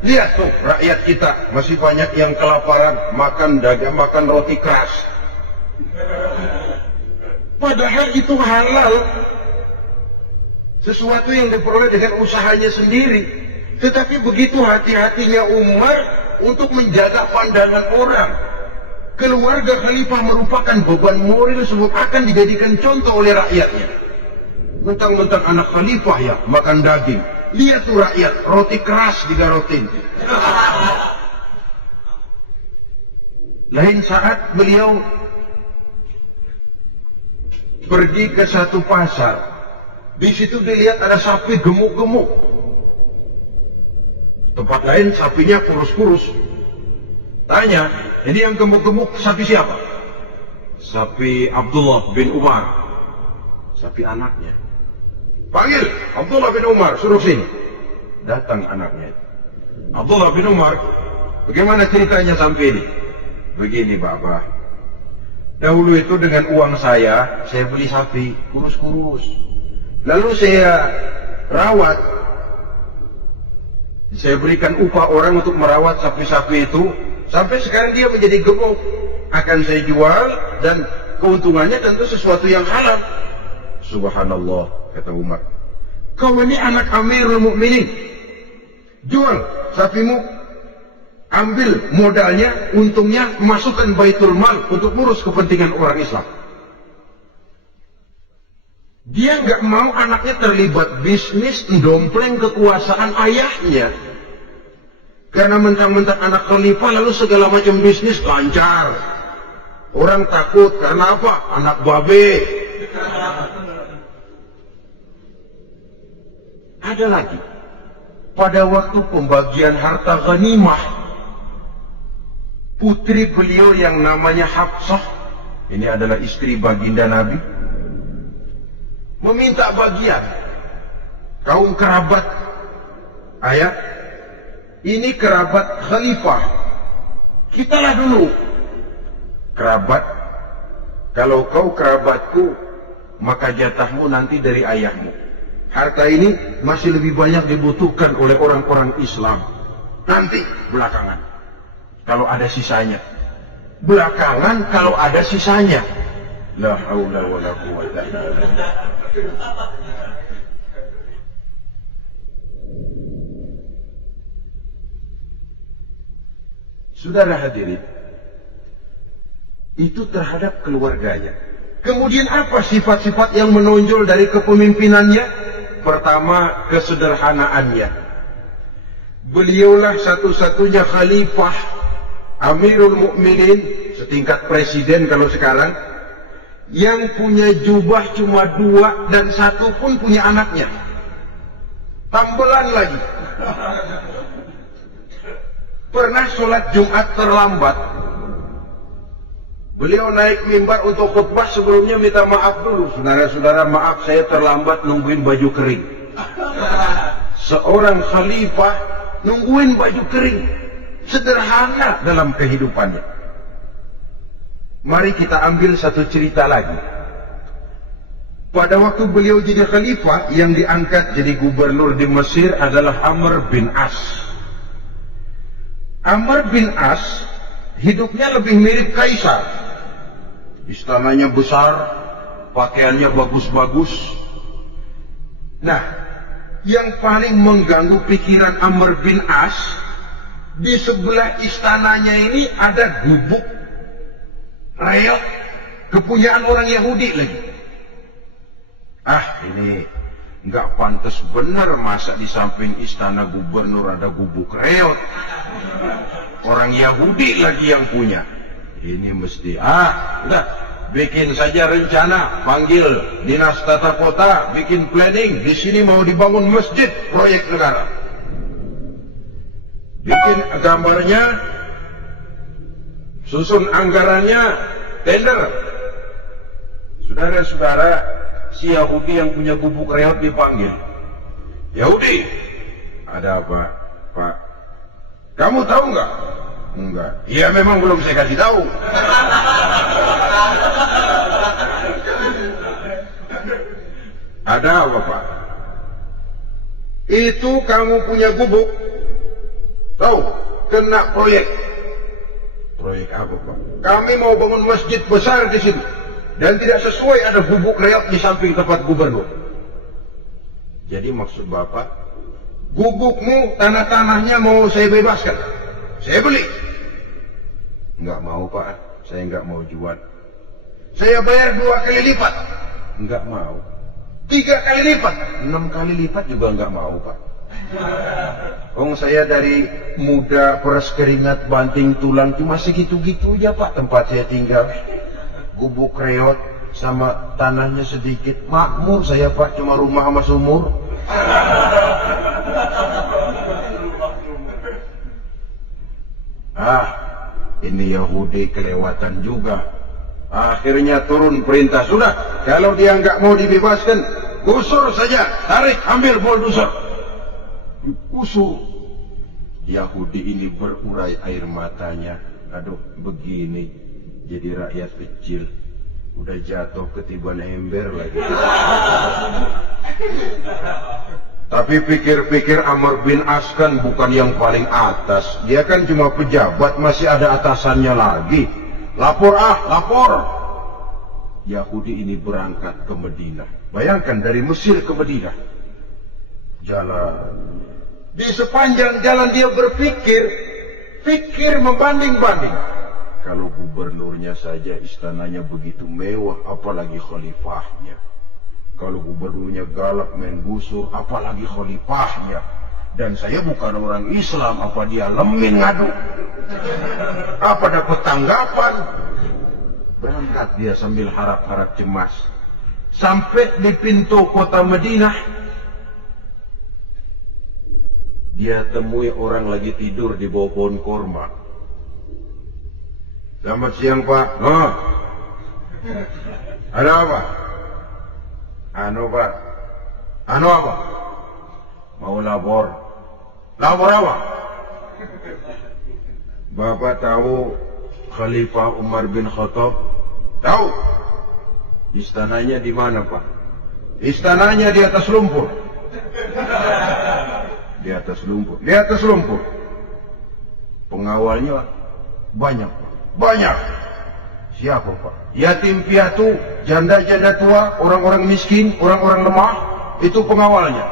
Lihat tuh rakyat kita masih banyak yang kelaparan, makan daging, makan roti keras. Padahal itu halal, sesuatu yang diperoleh dengan usahanya sendiri. Tetapi begitu hati-hatinya Umar untuk menjaga pandangan orang. Keluarga khalifah merupakan beban moral sebab akan dijadikan contoh oleh rakyatnya. Mentang-mentang anak khalifah ya makan daging. Lihat tuh rakyat, roti keras digarotin. Lain saat beliau pergi ke satu pasar. Di situ dilihat ada sapi gemuk-gemuk. Tempat lain sapinya kurus-kurus. Tanya, ini yang gemuk-gemuk sapi siapa? Sapi Abdullah bin Umar. Sapi anaknya. Panggil Abdullah bin Umar, suruh sini. Datang anaknya. Abdullah bin Umar, bagaimana ceritanya sampai ini? Begini Bapak. Dahulu itu dengan uang saya beli sapi kurus-kurus. Lalu saya rawat. Saya berikan upah orang untuk merawat sapi-sapi itu, sampai sekarang dia menjadi gemuk. Akan saya jual, dan keuntungannya tentu sesuatu yang halal. Subhanallah, kata Umar. Kau ini anak Amirul Mukminin. Jual sapimu, ambil modalnya, untungnya, masukkan Baitul Mal untuk ngurus kepentingan orang Islam. Dia nggak mau anaknya terlibat bisnis, dompleng kekuasaan ayahnya. Karena mentang-mentang anak khalifah lalu segala macam bisnis lancar. Orang takut karena apa? Anak babe. Ada lagi. Pada waktu pembagian harta ghanimah, putri beliau yang namanya Hafsah, ini adalah istri baginda Nabi, meminta bagian. Kaum kerabat ayah, ini kerabat khalifah, kitalah dulu kerabat. Kalau kau kerabatku, maka jatahmu nanti dari ayahmu. Harta ini masih lebih banyak dibutuhkan oleh orang-orang Islam. Nanti belakangan, kalau ada sisanya. Belakangan kalau ada sisanya. La haula wala quwwata illa billah. Saudara hadirin, itu terhadap keluarganya. Kemudian apa sifat-sifat yang menonjol dari kepemimpinannya? Pertama, kesederhanaannya. Beliaulah satu-satunya khalifah, Amirul Mukminin, setingkat presiden kalau sekarang, yang punya jubah cuma 2 dan 1 pun punya anaknya. Tambelan lagi. Pernah sholat Jumat terlambat. Beliau naik mimbar untuk khutbah, sebelumnya minta maaf dulu. Saudara-saudara, maaf saya terlambat nungguin baju kering. Seorang khalifah nungguin baju kering. Sederhana dalam kehidupannya. Mari kita ambil satu cerita lagi. Pada waktu beliau jadi khalifah, yang diangkat jadi gubernur di Mesir adalah Amr bin As. Amr bin As hidupnya lebih mirip kaisar. Istananya besar, pakaiannya bagus-bagus. Nah, yang paling mengganggu pikiran Amr bin As, di sebelah istananya ini ada gubuk reot kepunyaan orang Yahudi lagi. Ini nggak pantas benar, masa di samping istana gubernur ada gubuk reot. Orang Yahudi lagi yang punya. Ini mesti, udah, bikin saja rencana, panggil dinas tata kota, bikin planning, di sini mau dibangun masjid, proyek negara. Bikin gambarnya, susun anggarannya, tender. Saudara-saudara, si Yahudi yang punya gubuk reot dipanggil. Yahudi, ada apa, Pak? Kamu tahu nggak? Enggak. Iya, memang belum saya kasih tahu. Ada apa, Pak? Itu kamu punya gubuk. Tahu? Kena proyek. Proyek apa, Pak? Kami mau bangun masjid besar di situ. Dan tidak sesuai ada gubuk reot di samping tempat gubernur. Jadi maksud Bapak, gubukmu, tanah-tanahnya mau saya bebaskan. Saya beli. Enggak mau, Pak, saya enggak mau jual. Saya bayar 2 kali lipat. Enggak mau. 3 kali lipat, 6 kali lipat juga enggak mau, Pak. Saya dari muda peras keringat banting tulang cuma segitu-gitu aja, Pak, tempat saya tinggal. Gubuk reot sama tanahnya sedikit, makmur saya, Pak, cuma rumah sama sumur. Ini Yahudi kelewatan juga. Akhirnya turun perintah, sudah, kalau dia nggak mau dibebaskan, gusur saja, tarik, ambil bulldozer. Gusur. Yahudi ini berurai air matanya. Aduh, begini jadi rakyat kecil, udah jatuh ketiban ember lagi. Tapi pikir-pikir Amr bin As kan bukan yang paling atas. Dia kan cuma pejabat, masih ada atasannya lagi. Lapor lapor. Yahudi ini berangkat ke Madinah. Bayangkan dari Mesir ke Madinah. Jalan. Di sepanjang jalan dia pikir membanding-banding. Kalau gubernurnya saja istananya begitu mewah, apalagi khalifahnya. Kalau gubernurnya galak main gusur, apalagi khalifahnya. Dan saya bukan orang Islam, apa dia lemin ngadu? Apa dapat tanggapan? Berangkat dia sambil harap-harap cemas. Sampai di pintu kota Madinah, dia temui orang lagi tidur di bawah pohon korma. Selamat siang, Pak. Oh. Ada apa? Pak. Apa? Mau lapor. Lapor apa? Bapak tahu Khalifah Umar bin Khattab? Tahu. Istananya di mana, Pak? Istananya di atas lumpur. Di atas lumpur. Di atas lumpur. Pengawalnya banyak, Pak. Banyak. Siapa, Pak? Yatim piatu, janda-janda tua, orang-orang miskin, orang-orang lemah, itu pengawalnya.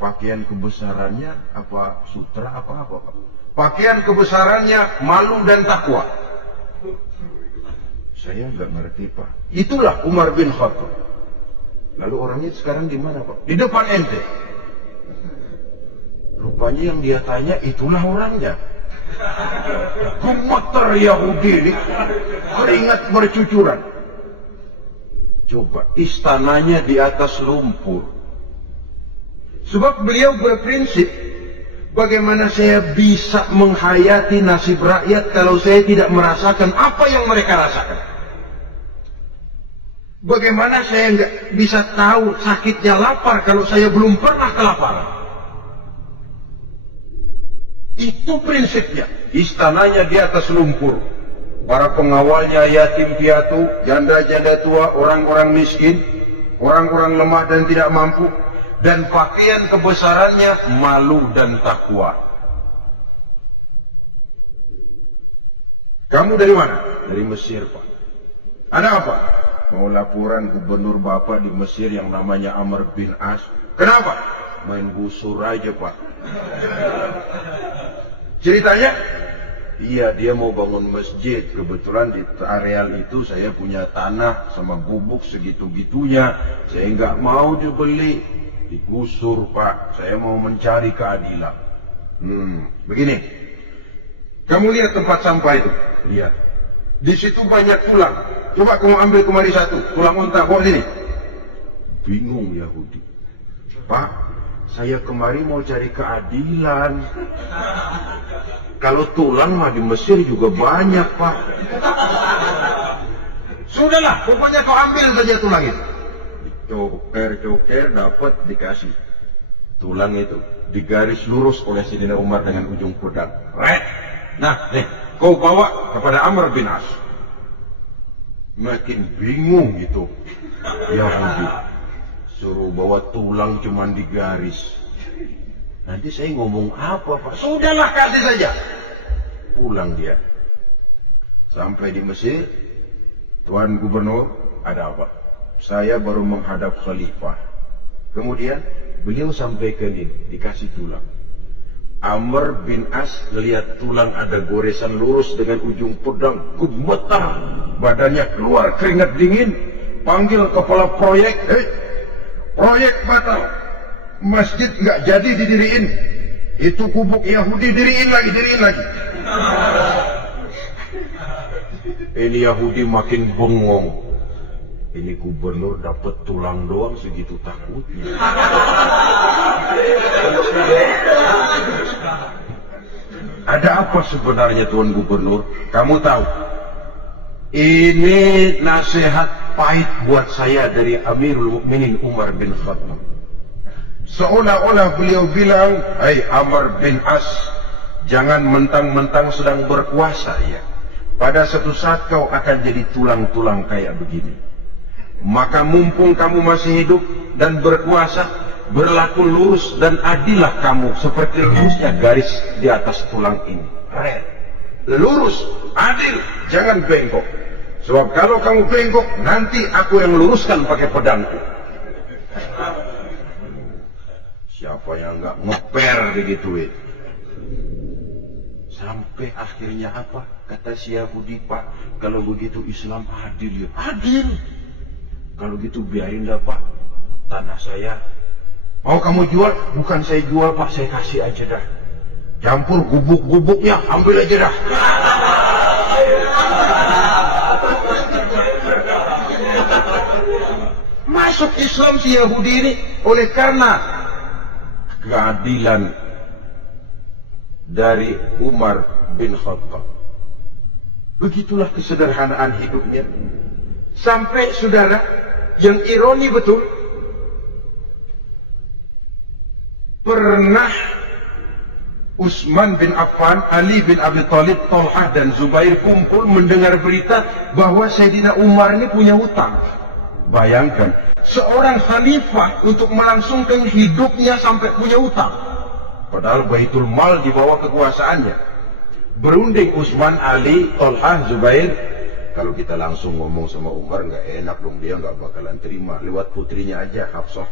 Pakaian kebesarannya apa sutra apa, Pak? Pakaian kebesarannya malu dan takwa. Saya nggak ngerti, Pak. Itulah Umar bin Khattab. Lalu orangnya sekarang di mana, Pak? Di depan ente. Rupanya yang dia tanya itulah orangnya. Gemeter Yahudi ini, keringat bercucuran. Coba, istananya di atas lumpur. Sebab beliau berprinsip, bagaimana saya bisa menghayati nasib rakyat kalau saya tidak merasakan apa yang mereka rasakan? Bagaimana saya nggak bisa tahu sakitnya lapar kalau saya belum pernah kelaparan? Itu prinsipnya. Istananya di atas lumpur. Para pengawalnya yatim piatu, janda-janda tua, orang-orang miskin, orang-orang lemah dan tidak mampu. Dan pakaian kebesarannya malu dan takwa. Kamu dari mana? Dari Mesir, Pak. Ada apa? Mau laporan gubernur Bapak di Mesir yang namanya Amr bin As. Kenapa? Main gusur aja, Pak. Ceritanya, iya dia mau bangun masjid. Kebetulan di areal itu saya punya tanah sama gubuk segitu-gitunya. Saya nggak mau dibeli, digusur, Pak. Saya mau mencari keadilan. Begini, kamu lihat tempat sampah itu? Lihat. Di situ banyak tulang. Coba kamu ambil kemari satu, tulang unta, bawa sini. Bingung Yahudi. Pak, saya kemari mau cari keadilan. Kalau tulang mah di Mesir juga banyak, Pak. Sudahlah, pokoknya kau ambil saja tulang itu. Coker, dapat dikasih. Tulang itu digaris lurus oleh Sayyidina Umar dengan ujung pedang. Nah, nih, kau bawa kepada Amr bin As. Makin bingung itu Yahudi. Suruh bawa tulang cuman digaris. Nanti saya ngomong apa, Pak? Sudahlah, kasih saja. Pulang dia. Sampai di Mesir, Tuan Gubernur, ada apa? Saya baru menghadap khalifah. Kemudian beliau sampaikan ini, dikasih tulang. Amr bin As lihat tulang ada goresan lurus dengan ujung pedang, gemetar, badannya keluar keringat dingin, panggil kepala proyek, proyek batal. Masjid nggak jadi didiriin. Itu kubuk Yahudi diriin lagi. Ini Yahudi makin bengong. Ini gubernur dapat tulang doang segitu takutnya. Ada apa sebenarnya, Tuan Gubernur? Kamu tahu? Ini nasihat pahit buat saya dari Amirul Mukminin Umar bin Khattab. Seolah-olah beliau bilang, "Hai Amr bin As, jangan mentang-mentang sedang berkuasa ya. Pada suatu saat kau akan jadi tulang-tulang kayak begini. Maka mumpung kamu masih hidup dan berkuasa, berlaku lurus dan adillah kamu seperti lurusnya garis di atas tulang ini. Red. Lurus, adil, jangan bengkok. Sebab kalau kamu bengkok, nanti aku yang luruskan pakai pedangku. Siapa yang nggak ngeper digituin? Sampai akhirnya apa? Kata si Yahudi, Pak, kalau begitu Islam adil ya. Adil. Kalau gitu biarin dah, Pak, tanah saya. Mau kamu jual? Bukan saya jual, Pak, saya kasih aja dah. Campur gubuk-gubuknya, ambil aja dah. Masuk Islam si Yahudi ini oleh karena keadilan dari Umar bin Khattab. Begitulah kesederhanaan hidupnya. Sampai saudara, yang ironi betul, pernah Utsman bin Affan, Ali bin Abi Thalib, Thalhah dan Zubair kumpul mendengar berita bahwa Sayyidina Umar ini punya hutang. Bayangkan, seorang khalifah untuk melangsungkan hidupnya sampai punya hutang. Padahal Baitul Mal di bawah kekuasaannya. Berunding Utsman, Ali, Thalhah, Zubair. Kalau kita langsung ngomong sama Umar nggak enak dong, dia nggak bakalan terima. Lewat putrinya aja, Hafsah.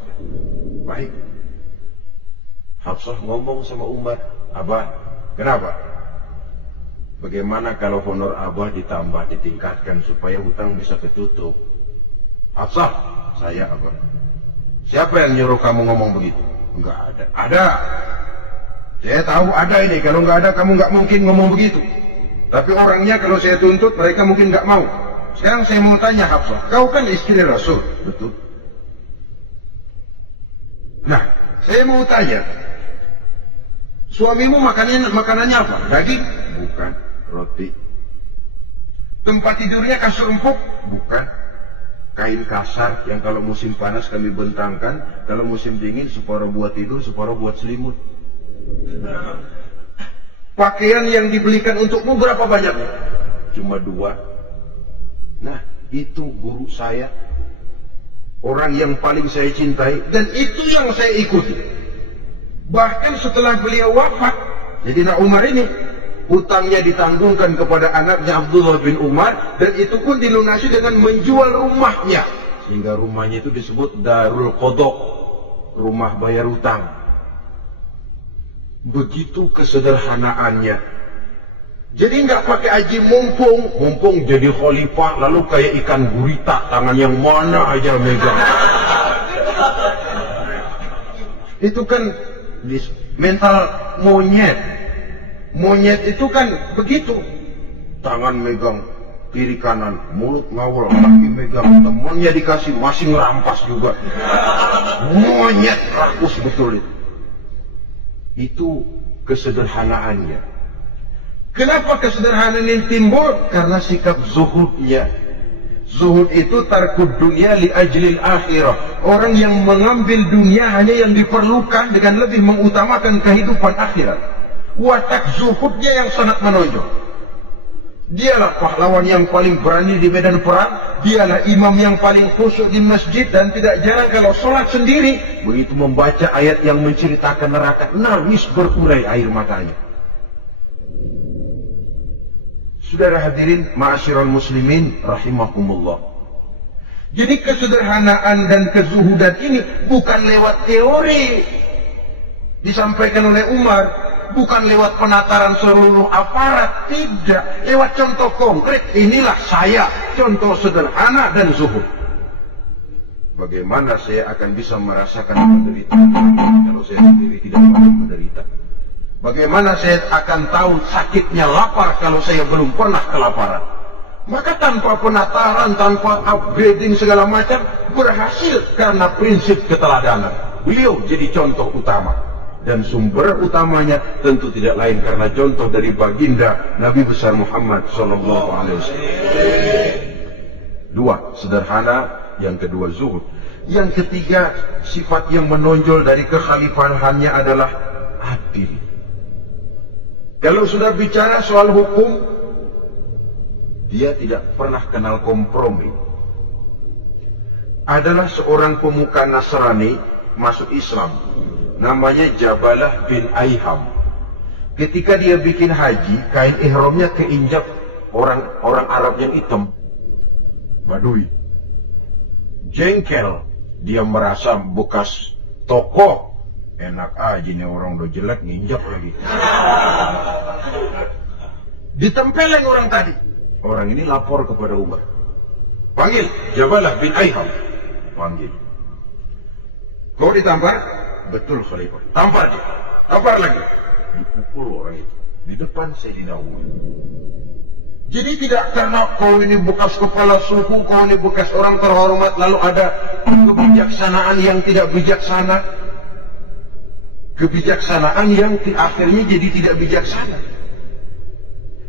Baik. Hafsah ngomong sama Umar, Abah, kenapa? Bagaimana kalau honor Abah ditambah, ditingkatkan supaya hutang bisa ketutup? Hafsah, saya Abah. Siapa yang nyuruh kamu ngomong begitu? Enggak ada. Ada. Saya tahu ada ini. Kalau nggak ada, kamu nggak mungkin ngomong begitu. Tapi orangnya kalau saya tuntut, mereka mungkin nggak mau. Sekarang saya mau tanya Hafsah, kau kan istri Rasul, betul? Nah, saya mau tanya, suamimu makanannya apa? Daging? Bukan. Roti. Tempat tidurnya kasur empuk? Bukan. Kain kasar yang kalau musim panas kami bentangkan, kalau musim dingin separuh buat tidur, separuh buat selimut. Pakaian yang dibelikan untukmu berapa banyaknya? Cuma 2. Nah, itu guru saya, orang yang paling saya cintai, dan itu yang saya ikuti. Bahkan setelah beliau wafat, Sayyidina Umar ini hutangnya ditanggungkan kepada anaknya Abdullah bin Umar, dan itu pun dilunasi dengan menjual rumahnya, sehingga rumahnya itu disebut Darul Qadha, rumah bayar hutang. Begitu kesederhanaannya. Jadi nggak pakai aji mumpung jadi khalifah lalu kayak ikan gurita, tangan yang mana aja megang. Itu kan mental monyet. Monyet itu kan begitu, tangan megang kiri kanan, mulut ngawal, kaki megang, temannya dikasih masih ngerampas juga. Monyet rakus betul itu. Itu kesederhanaannya. Kenapa kesederhanaan ini timbul? Karena sikap zuhudnya. Zuhud itu tarkud dunia li ajlil akhirah. Orang yang mengambil dunia hanya yang diperlukan dengan lebih mengutamakan kehidupan akhirat. Watak zuhudnya yang sangat menonjol. Dialah pahlawan yang paling berani di medan perang. Dialah imam yang paling khusyuk di masjid. Dan tidak jarang kalau sholat sendiri, begitu membaca ayat yang menceritakan neraka, nangis berurai air matanya. Saudara hadirin ma'asyiral muslimin rahimakumullah. Jadi kesederhanaan dan kezuhudan ini bukan lewat teori disampaikan oleh Umar, bukan lewat penataran seluruh aparat, tidak, lewat contoh konkret. Inilah saya, contoh sederhana dan zuhud. Bagaimana saya akan bisa merasakan penderitaan kalau saya sendiri tidak pernah menderita? Bagaimana saya akan tahu sakitnya lapar kalau saya belum pernah kelaparan? Maka tanpa penataran, tanpa upgrading segala macam, berhasil karena prinsip keteladanan. Beliau jadi contoh utama. Dan sumber utamanya tentu tidak lain karena contoh dari baginda Nabi besar Muhammad SAW. 2, sederhana. Yang kedua, zuhud. Yang ketiga, sifat yang menonjol dari kekhalifahannya adalah adil. Kalau sudah bicara soal hukum, dia tidak pernah kenal kompromi. Adalah seorang pemuka Nasrani masuk Islam. Namanya Jabalah bin Aiham. Ketika dia bikin haji, kain ihramnya keinjak orang Arab yang hitam, Badui. Jengkel, dia merasa bekas toko. Enak aja nih orang udah jelek nginjak lagi. Ditempeleng orang tadi. Orang ini lapor kepada Umar. Panggil Jabalah bin Aiham. Panggil. Kau ditampar? Betul Khalifah. Tampar dia. Tampar lagi. Dipukul orang itu. Di depan Sayyidina Umar. Jadi tidak karena kau ini bekas kepala suku, kau ini bekas orang terhormat, lalu ada kebijaksanaan yang tidak bijaksana. Kebijaksanaan yang akhirnya jadi tidak bijaksana.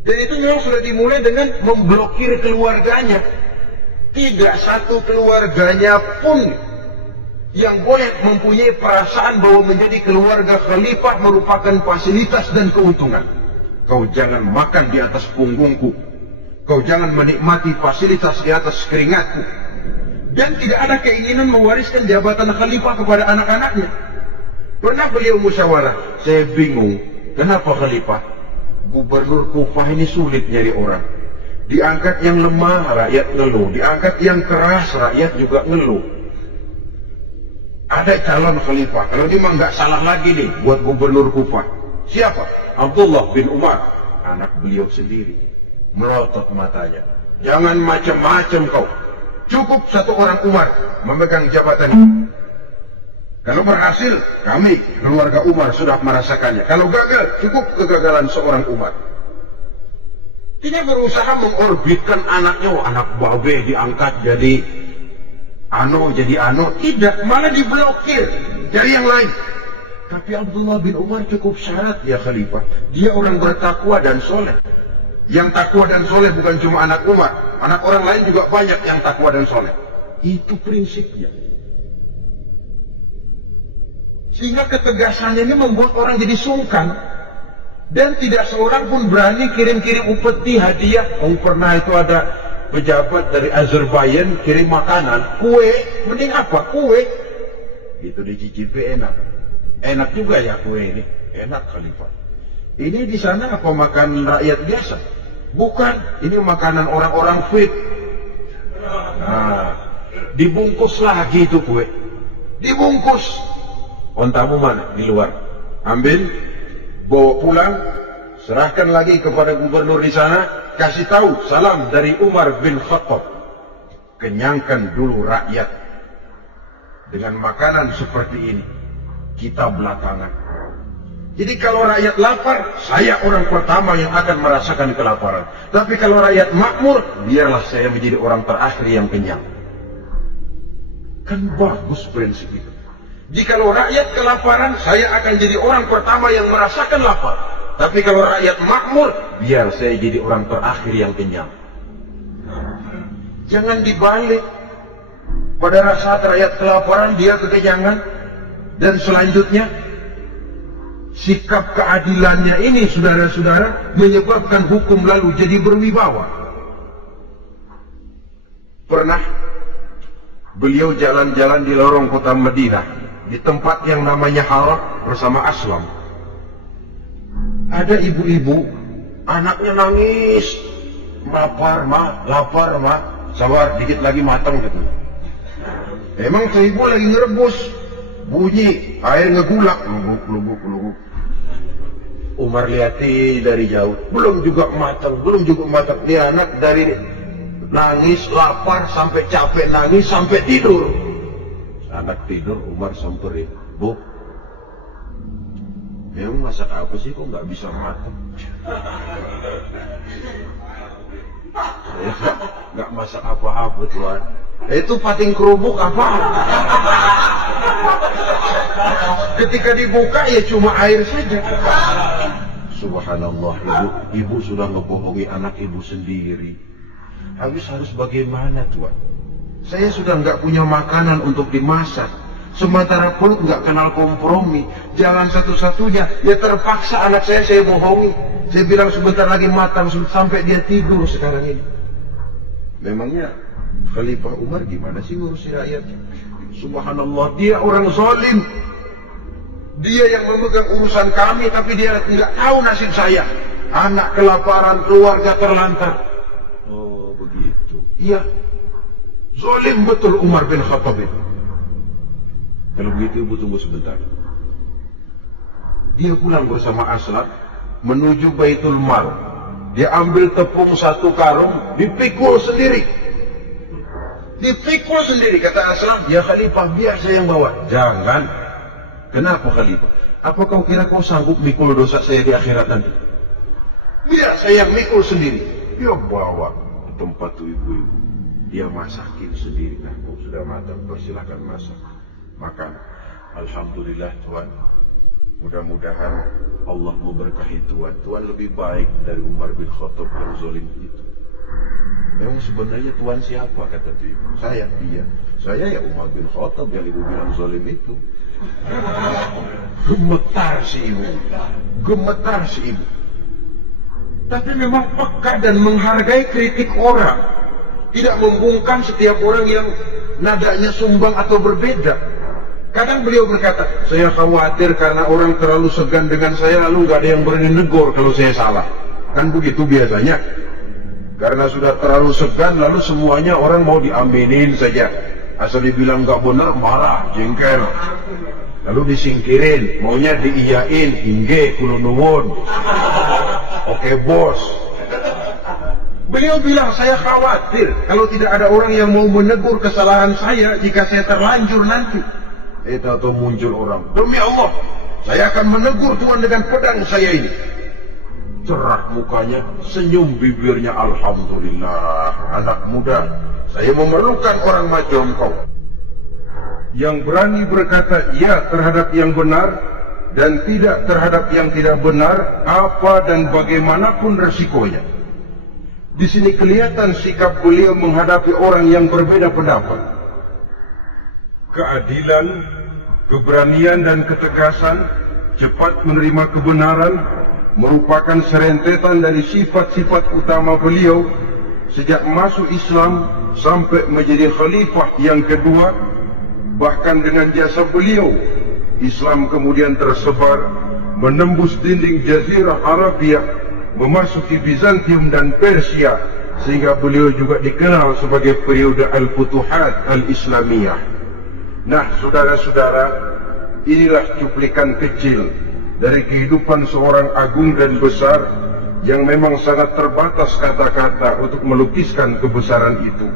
Dan itu memang sudah dimulai dengan memblokir keluarganya. Tidak satu keluarganya pun yang boleh mempunyai perasaan bahwa menjadi keluarga khalifah merupakan fasilitas dan keuntungan. Kau jangan makan di atas punggungku. Kau jangan menikmati fasilitas di atas keringatku. Dan tidak ada keinginan mewariskan jabatan khalifah kepada anak-anaknya. Pernah beliau musyawarah, saya bingung, kenapa khalifah? Gubernur Kufah ini sulit nyari orang. Diangkat yang lemah, rakyat ngeluh. Diangkat yang keras, rakyat juga ngeluh. Ada calon khalifah, kalau dia mah nggak salah lagi nih buat gubernur Kufah. Siapa? Abdullah bin Umar, anak beliau sendiri. Melotot matanya. Jangan macam-macam kau. Cukup satu orang Umar memegang jabatan ini. Kalau berhasil, kami keluarga Umar sudah merasakannya. Kalau gagal, cukup kegagalan seorang Umar. Tidak berusaha mengorbitkan anaknya, anak babe diangkat jadi ano. Tidak, malah diblokir dari yang lain. Tapi Abdullah bin Umar cukup syarat ya khalifah. Dia orang bertakwa dan soleh. Yang takwa dan soleh bukan cuma anak Umar. Anak orang lain juga banyak yang takwa dan soleh. Itu prinsipnya. Sehingga ketegasannya ini membuat orang jadi sungkan. Dan tidak seorang pun berani kirim-kirim upeti hadiah. Oh, pernah itu ada pejabat dari Azerbaijan kirim makanan, kue, mending apa? Kue. Itu dicicipi enak. Enak juga ya kue ini. Enak khalifah. Ini di sana apa makan rakyat biasa? Bukan, ini makanan orang-orang fit. Nah, dibungkus lagi itu kue. Dibungkus. Ontamu mana? Di luar. Ambil, bawa pulang, serahkan lagi kepada gubernur di sana, kasih tahu salam dari Umar bin Khattab. Kenyangkan dulu rakyat dengan makanan seperti ini. Kita belakangan. Jadi kalau rakyat lapar, saya orang pertama yang akan merasakan kelaparan. Tapi kalau rakyat makmur, biarlah saya menjadi orang terakhir yang kenyang. Kan bagus prinsip itu. Jikalau rakyat kelaparan, saya akan jadi orang pertama yang merasakan lapar. Tapi kalau rakyat makmur, biar saya jadi orang terakhir yang kenyang. Jangan dibalik. Pada saat rakyat kelaparan, dia kekenyangan. Dan selanjutnya, sikap keadilannya ini, saudara-saudara, menyebabkan hukum lalu jadi berwibawa. Pernah beliau jalan-jalan di lorong kota Madinah, di tempat yang namanya Haram bersama Aslam. Ada ibu-ibu, anaknya nangis, lapar ma, sabar dikit lagi matang gitu. Emang tuh ibu lagi ngerebus, bunyi air ngegulak, lubuk. Umar liati dari jauh, belum juga matang. Dia anak dari nangis, lapar, sampai capek nangis, sampai tidur. Anak tidur, Umar samperin, Bu, memang masak apa sih kok nggak bisa matang? Saya nggak masak apa-apa Tuhan. Itu pating kerupuk apa? Ketika dibuka ya cuma air saja. Subhanallah, ibu sudah ngebohongi anak ibu sendiri. Harus bagaimana Tuhan? Saya sudah nggak punya makanan untuk dimasak. Sementara perut nggak kenal kompromi. Jalan satu-satunya, ya terpaksa anak saya bohongi. Saya bilang sebentar lagi matang sampai dia tidur sekarang ini. Memangnya Khalifah Umar gimana sih ngurusi rakyat? Subhanallah, dia orang zalim. Dia yang memegang urusan kami, tapi dia nggak tahu nasib saya. Anak kelaparan, keluarga terlantar. Oh begitu. Iya, zalim betul Umar bin Khattab itu. Kalau begitu ibu tunggu sebentar. Dia pulang bersama Aslam menuju Baitul Mal. Dia ambil tepung 1 karung, dipikul sendiri. Dipikul sendiri, kata Aslam. Ya Khalifah, biar saya yang bawa. Jangan. Kenapa Khalifah? Apa kau kira kau sanggup mikul dosa saya di akhirat nanti? Biar saya yang mikul sendiri. Dia bawa ke tempat tuh ibu-ibu. Dia masakin sendiri. Nah, kau sudah matang, persilahkan masak. Makan. Alhamdulillah Tuhan. Mudah-mudahan Allah memberkahi Tuhan. Tuhan lebih baik dari Umar bin Khattab yang zalim itu. Memang sebenarnya Tuhan siapa, kata tuh ibu? Saya, iya. Saya ya Umar bin Khattab yang ibu bilang zalim itu. Gemetar si ibu. Gemetar si ibu. Tapi memang peka dan menghargai kritik orang. Tidak membungkam setiap orang yang nadanya sumbang atau berbeda. Kadang beliau berkata, saya khawatir karena orang terlalu segan dengan saya, lalu gak ada yang berani negor kalau saya salah. Kan begitu biasanya. Karena sudah terlalu segan, lalu semuanya orang mau diaminin saja. Asal dibilang gak benar, marah, jengkel. Lalu disingkirin, maunya diiyain, inge, kulo nuwun. Oke bos. Beliau bilang, saya khawatir kalau tidak ada orang yang mau menegur kesalahan saya jika saya terlanjur nanti. Atau muncul orang, demi Allah, saya akan menegur Tuhan dengan pedang saya ini. Cerah mukanya, senyum bibirnya, alhamdulillah, anak muda, saya memerlukan orang macam kau. Yang berani berkata ya terhadap yang benar dan tidak terhadap yang tidak benar, apa dan bagaimanapun resikonya. Di sini kelihatan sikap beliau menghadapi orang yang berbeda pendapat. Keadilan, keberanian dan ketegasan, cepat menerima kebenaran, merupakan serentetan dari sifat-sifat utama beliau sejak masuk Islam sampai menjadi khalifah yang kedua. Bahkan dengan jasa beliau, Islam kemudian tersebar, menembus dinding Jazirah Arabia, memasuki Bizantium dan Persia, sehingga beliau juga dikenal sebagai periode Al-Futuhat Al-Islamiyah. Nah, saudara-saudara, inilah cuplikan kecil dari kehidupan seorang agung dan besar yang memang sangat terbatas kata-kata untuk melukiskan kebesaran itu.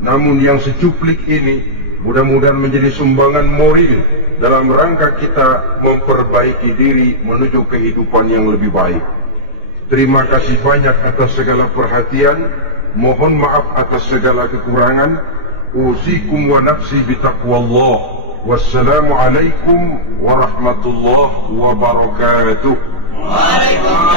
Namun yang secuplik ini mudah-mudahan menjadi sumbangan moral dalam rangka kita memperbaiki diri menuju kehidupan yang lebih baik. Terima kasih banyak atas segala perhatian. Mohon maaf atas segala kekurangan. Usikum wa nafsi bitaqwallah. Wassalamualaikum warahmatullahi wabarakatuh. Waalaikumsalam.